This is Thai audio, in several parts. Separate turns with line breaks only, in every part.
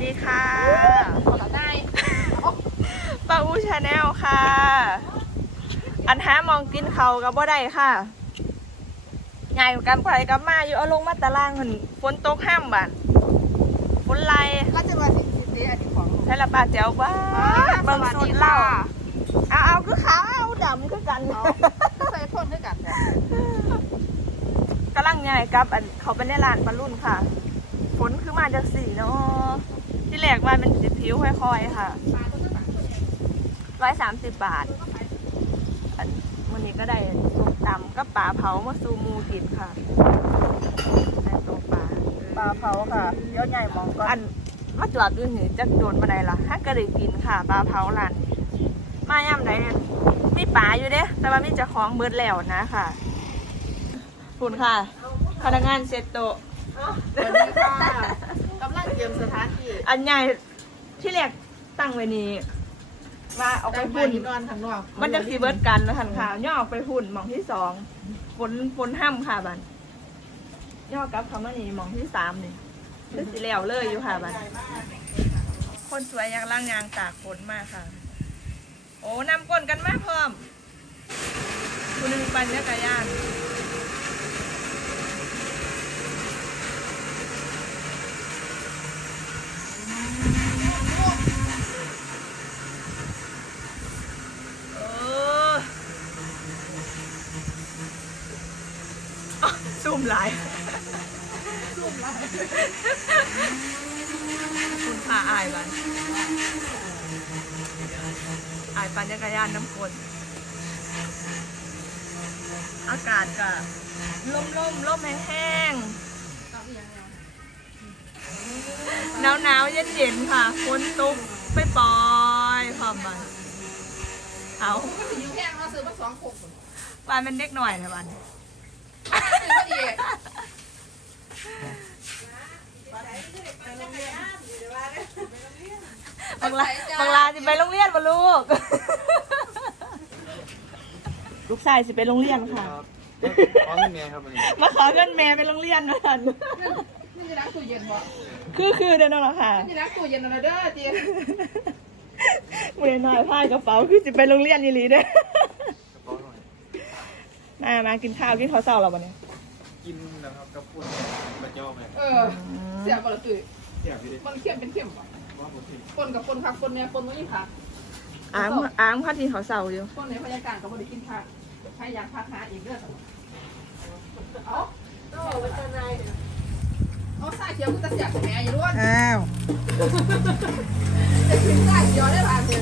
ดีค่ะ
ขอได้
ป้าอูชาแนลค่ะ อันหามองกินเขากับบ่ได้ค่ะใหญ่กันไปกับมาอยู่เอาลงมาตารางหันฝนตกห้ามบ้านฝนไล่
ก็จะมาสิบสิอันนี้ของ
ใช่ละป้าแจ๋วบ้าบางสุดเล่าเอาคือขาวเอาดำคือกัน
ใส่พ่นด้วยกันเนี่ย
กำลังใหญ่กับอันเขาเป็นในร้านปลารุ่นค่ะฝนคือมาจากสีเนาะที่แรกว่ามันสิผิวค่อยๆค่ะ130 บาทอันวันนี้ก็ได้ส้มตำกับปลาเผามาซูมูกินค่ะได้ตัวปลาเผาค่ะเดี๋ยวใหญ่มองก็อันมาจอดดูหนิจะโดนมาได้ล่ะถ้าก็ได้กินค่ะปลาเผาร้านมาย่ำไหนมีปลาอยู่เด้แต่ว่ามีเจ้าของเบิดแล้วนะค่ะคุณค่ะพนักงานเซตโตะ
สวัสดีค่ะกำลังเตรียมสถานที่
อันใหญ่ที่แรกตั้งไว้นี้ว่าเอาไปพุ่น
นอนทางนอก
มันจะสีเบิร์ดกันนะทันค่ะย่อออกไปพุ่นหมองที่2ฝนห้ำค่ะบันย่อกลับคำว่านี่หมองที่3นี่คือสีเหลวเลยอยู่ค่ะบันคนสวยยังล่างยางตากฝนมากค่ะ โอ้นำก้นกันมากพร้อมคุณนึงปันจักรยานซุ่มหลายคุณพาอายบันอายปันจักรยานน้ำกลอากาศก็ลมแห้งหนาวเย็นค่ะฝนตกไปปล่อยพร้อมบันเอา
อยู่แห้งเราซื้อมา2 ขวด
บ้านเป็นเด็กหน่อยนะบ้าน
ซื้อมาดี
บางลาจะไปโรงเรียนมาลูก ลูกชายสิไปโรงเรียนค่ะ
ขอเงินเมียครับวันนี้
มาขอเงินแม่ไปโรงเรียนนะท่าน
มันจะรักตู้เย็นบ่
คือเดี๋ยวน้องละค่ะ
มันจะรักตู้เย็นอะไรเด้อเจี๊ยบ
เมื่อน้อยพายกระเป๋าคือสิไปโรงเรียนยีหลีเด้อก
ระเป๋าหน่อย
มากินข้าวเช้าเราวันนี้
กินนะครับกับพูดกระเจ้าไป
เสียบละตุ้ย
เสียบอยู่ดิ
มันเข้มเป็นเข้มบ่
ว่าผมสิ
คนกับคนคักคนเนี่ยคนไม่ยิ่งคัก
อ้างพัดทีเขาเศร้าอยู่
คนในพยาการกับบริกินคักใครอยากพักหาอีกเด้อเอาเอาสายเขียวกูจะเสียบแม่อย่าล้วน
อ้าว
จะกินสายเขียวได้ป่ะเนี่ย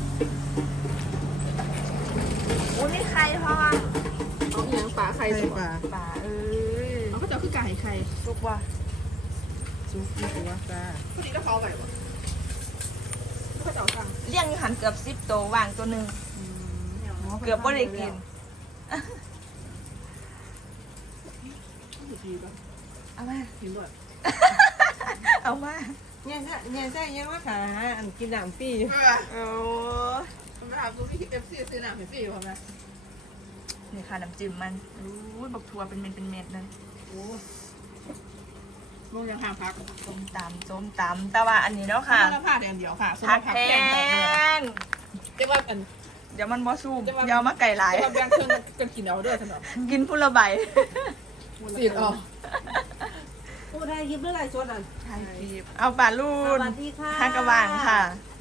โอ้นี่ใครพ่อ
เอาอีหยังปลาไข่สุก
ป่า
เอาก็จะคือไก่ไข่
ลูกว่า
สุกนี่ตัวจ้าพอดีแล้วเขาไปบ่ก็จะเอาสั่ง
เลี้ยงอยู่หันเกือบ10 ตัววางตัวหนึ่งเกือบไม่ได้กิน เอามา
กินด้วย
เอามา
เนี่ยใช่ยังว่าขาอันกินน้ำฟรี
โอ้
มันถามกูพี่เอฟซีซื้อหนังเห็นฟรีผมนะ
นี่ค่ะน้ำจิ้มมันอู้ยบักทัวเป็นเม็ดเลย
โอ้ลงยังห่างพัก
ส้มตำแต่ว่าอันนี้เนาะค่ะ
แล้วผ้าแดงเดียวค่ะ
ผักแพง
เรียกว่าอัน
เดี๋ยวมันบอซูมเดี๋ยวมาไก่หลาย
เรียกว่าแบงค์เครื่องกันกินเอาด้วยถนอม
กินพุละใบ
สีอ๋อ
ผู้ไทยคลิปเรื่องอะไรชวนอ่ะ
ไทยปีบเอาปลาลู
ส
น
วัสดีค่ะ
ทางกระวางค่ะ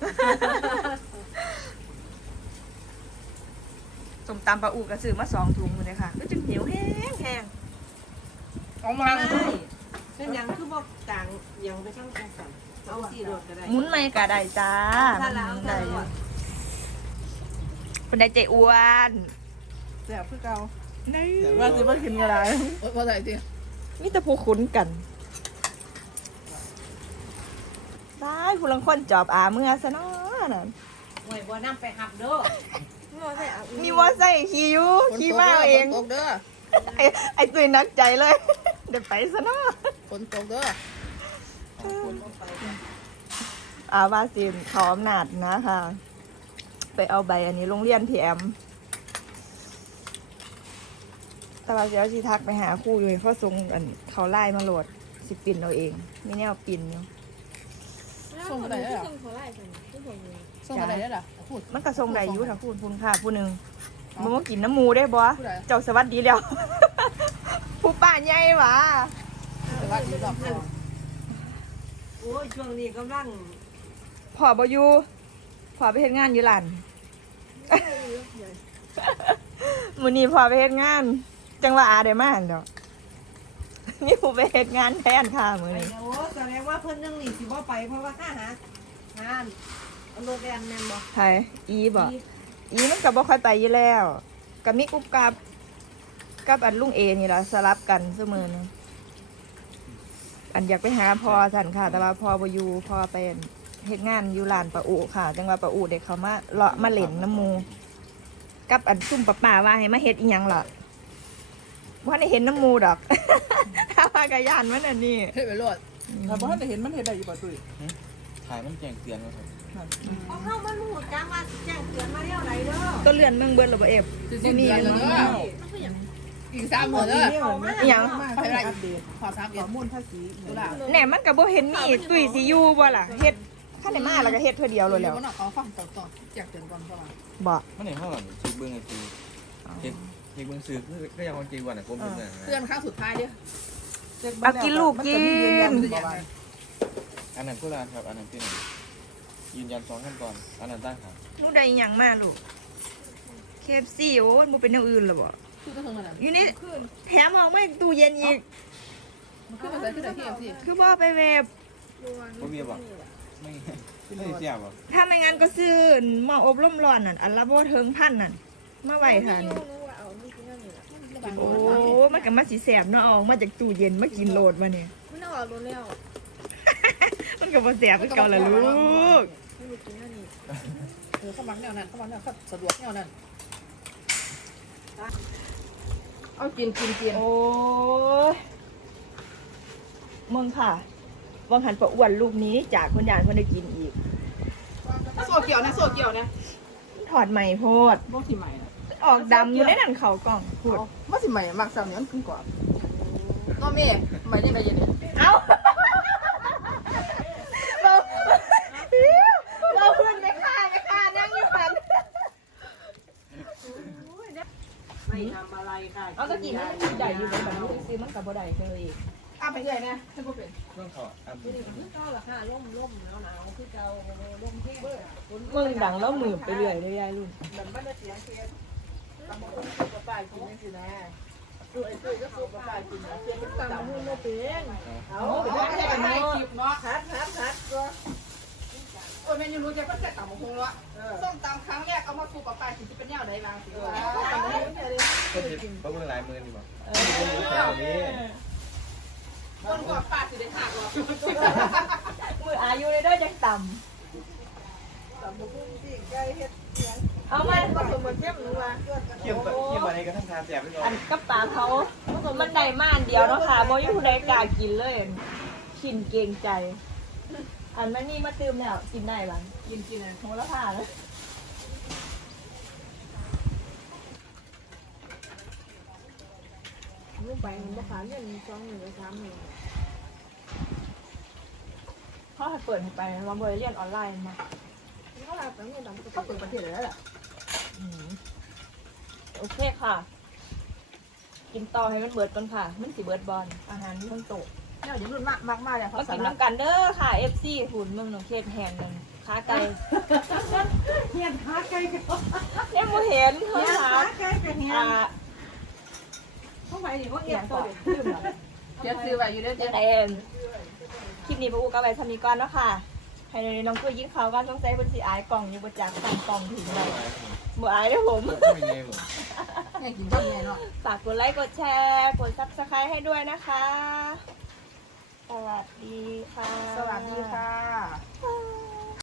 ส้มตำปลาอูกระสือมา2 ถุงเลยค่ะก็จึงหิวแห้ง
ออกมา
เป็นยังคือบอกต่างยังไปช่างกันสั่นเอาสี่รถก็ได้
หมุนไม่กะได้จ้า
ถ้าแล้ว
หมุน
ถ้า
ได้
แล้ว
คนใดใจอ้วน
แสบคือเก่า
นี่ว่าสิว่ากินอะไร
ว่าไหนที
มีแต่ผู้คุ้นกันได้ผู้ลังคนจอบอาเมื่อซะเนาะนั่น
หวยบัวน้ำไปหับเด้อ
มีว่าใส่ขี่อยู่ขี่มาเอาเอง
ฝนตกเด้อ
ไอ้ตุยนักใจเลย เดี๋ยวไปซะเนาะ
ฝนตกเด้อ
ว่าสินขออำนาจนะคะ ไปเอาใบอันนี้โรงเรียนพีแอมแต่ว่าเดี๋ยวชีทักไปหาครูอยู่เขาส่งอันเขาไล่มาโหลดสิปินเอาเองมีแนวปินอยู่
ส่งอะไรได้หรอส่งอะไรได้หรอพูด
มันก็ทรงใดอยู่ถ้าพูดคุณค่ะผู้หนึ่งมันมากินน้ำหมูได้บ่เจ้าสวัสดีแล้ว ผู้ป้าใหญ่หวะ
แต่ว่าดีแบบพอ
โอ้ยช่วงนี้กำลัง
พ่อบ่อยู่พ่อไปเฮ็ดงานอยู่ร้าน มื้อนี้พ่อไปเฮ็ดงาน จังว่าอาได้มาหั่นดอก นี่ผู้ไปเฮ็ดงานแทนค่ะมื้อ
ไป
นี้
แล้วโอ้แสดงว่าเพิ่นยังหนีสิบ่ไปเพราะว่าข้าหางานเอาโรงแรมแม่นบ่
ไผอีบ่อีมันก็บ่ค่อยไปอยู่แล้วก็มีกุ๊บกับอันลุงเอนี่ล่ะสลับกันเสมอนะอันอยากไปหาพ่อสั่นค่ะ แต่ว่าพ่อบ่อยู่พ่อไปเฮ็ดงานอยู่ร้านป้าอุค่ะ จังว่าป้าอุเด็กเขามาเลาะมาเล่นน้ำหมูกับอันซุ่มป้าว่าให้มาเฮ็ดอีหยังล่ะบ่ได้เห็นน้ำหมูดอก ถ้าว่ากะย่านมันอันนี้
เฮ็ดไปรอดถ้าบ่ทันได้เห็นมันเฮ็ดได้อยู่บ่ตุ้ย
ถ่ายมันแจ้งเตือนแล้วครับ
เอาเข้ามันหูจ้ามาแจ้งเตือนมาแล้วไหนเด้อ
ตัวเลื่อนเมืองเบิดหรือบ่เอฟ
สิมีกันเด้ออีก3มื้อเด้อ
อีหยัง
ขออัปเดตขอ3เดือนมูลภาษีตุลา
แหน่มันก็บ่เห็นมีตุ้ยสิอยู่บ่ล่ะเฮ็ดคันได้มาแล้วก็เฮ็ดเทื่อเดียวเลยแล้ว
บ่น่าขอฟังต่อแจกเตือนก่อนเพราะว่า
บ่
มันเห็นข้างหลังชีเบิ้งไอ้ทีเห็นเบิ้งซื้อก็ยังคนจีวันอ่ะผมเป็นแบบ
เตือนครั้งสุดท้ายเด้อ
เอากินลูกกิน
อันนั้นก็ร้านครับอันนั้นที่ไหนยืนยัน2ขั้นตอนอันนั้นตั้งครับ
หนูได้อีหยังมาลูก KFC โอ้ยบ่เป็นแนวอื่นล่ะบ่
คือก็ถึงนั่นน่ะ
อยู่นี่แถมเอามาตู้เย็นอีก
มันคือภาษาคือได้ที่สิ
คือบ่ไปเวฟ
ก็มีบอกไม่เสียบอ่ะ
ถ้าไม่งั้นก็ซื้อหม้ออบลมร้อนนั่นอันละบ่ถึงพันนั่นมาไว้ทานโอ้มันก็มาสิแสบเนาะเอามาจากตู้เย็นมากินโลดมาเนี่ย
มันเอาออกรถแล้ว
มันก็บ่แสบคือเก่าล่ะลูก
ไม่รู้กินอันนี้
เข้ามาแนวนั้นเข้ามาแนวสะดวกแนวนั้นเอากิน
โอ้ยมึงค่ะวังหันประอ้วนลูกนี้จากคนยานคนได้กินอีก
โซเกี่ยวนะโซเกี่ยวนะ
ถอดใหม่โพด
บ่สิใหม่นะ
ออกดำอยู่ในนั่นเขากล่องพูด
บ่สิใหม่มักซ้ำนี่มันขึ้นกว่าน้อแม่ใหม่ได้ใหม่ยังไง
เอ้าเราเพื่อนไม่ฆ่านั่งอยู่หัน
ไม่ทำอะไรค่ะ
เอาก็กินให้มันใหญ่อยู่ในแบบนี้ซื้อมันกับบ่ได้เลยอีก
อ่ะไปใหญ่นะให้บ่เป็น
เรื่องเขาอัน
คือเก่าล่ะค่ะร่มหนาวคือเก่าร่มแห้ง
มึงดังแล้วมือไปเรื่อยเลยยายลุง
เหมือนบ้านเสียงเสียงตำบลกับป้ากินจังซี่นะดูไอ้ตุ้ยก็สู้กับป้ากินนะเสียงเป็น
ตำ
ตำ
หูโมเป็น
เอาไปทำได้ไหมคลิปเนาะฮัดก็โอ้แม่ยังรู้จะก็แค่ตำบักหุ่งละส้มตำครั้งแรกเอามาสู้กับป้าสิจะเป็นแนวใดบางสิว่าตำบักหุ่งเลย
ก็จะเขาเพิ่งหลายมือดีกว่านี้
คนกว่าป้าสิได้หักหรอก
มืออายุเลยด้วยจังต่ำเอามาผสมเหมือนเข้มหนูมา
เขี่ยมอะไรกันทั้งทานแสบไม่ยอ
อั
ม
นกับปลาเขามันได้มาอันเดียวเนาะค่ะบ่อยู่ผู้ใดกล้ากินเลยกินเกรงใจ อันมันนี่มาตืมแล้วกินได้บ้างกินโหระพาเลย
ลูกไปมันจะขาเงิน2 หรือ 3 หมื่น
เขาให้เปิดให้ไปมาบริเรียนออนไลน์มา
เขารับแต่เงินต่ำ
เขาเปิดประเทศแล้วล่ะ
โอเคค่ะ กินต่อให้มันเบิดก่อนค่ะ มันสิเบิดบอลอาหารที่มันโตะ
เนี่ยเดี๋ยวรุ่นมากเลย
มากินน้ำกันเด้อค่ะ FC หุ่นเมืองหนองเขตแห่งหนึ่งขาไก่
เฮียนขาไก่กัน
เนี่ยโมเห็นเขา
เฮียน
ถา
ขาม ไก่กันเฮียน
อ่า
เข้าไปดิว่า
อ
เอีย
ย่าง
ง
ต่
ตั
อ
ว
ลืมเหรอ
เตรียมซื้อไว้อยู่เด้อ
จะเต็มคลิปนี้พระอูก็ไปทำนี้ก่อนเนาะค่ะ ให้น้องกุ้ยยิ้มเขาว่าต้องใช้บนสีอายกล่องอยู่บนจากกล่องถึงเลยบ่อายเด้อผม
ไม่เงี้ยผม
เนี่ยกินข้าวเนี่ยเนาะ
ฝากกดไลค์กดแชร์กด Subscribe ให้ด้วยนะคะ สวัสดีค่ะ
สวัสดีค่ะ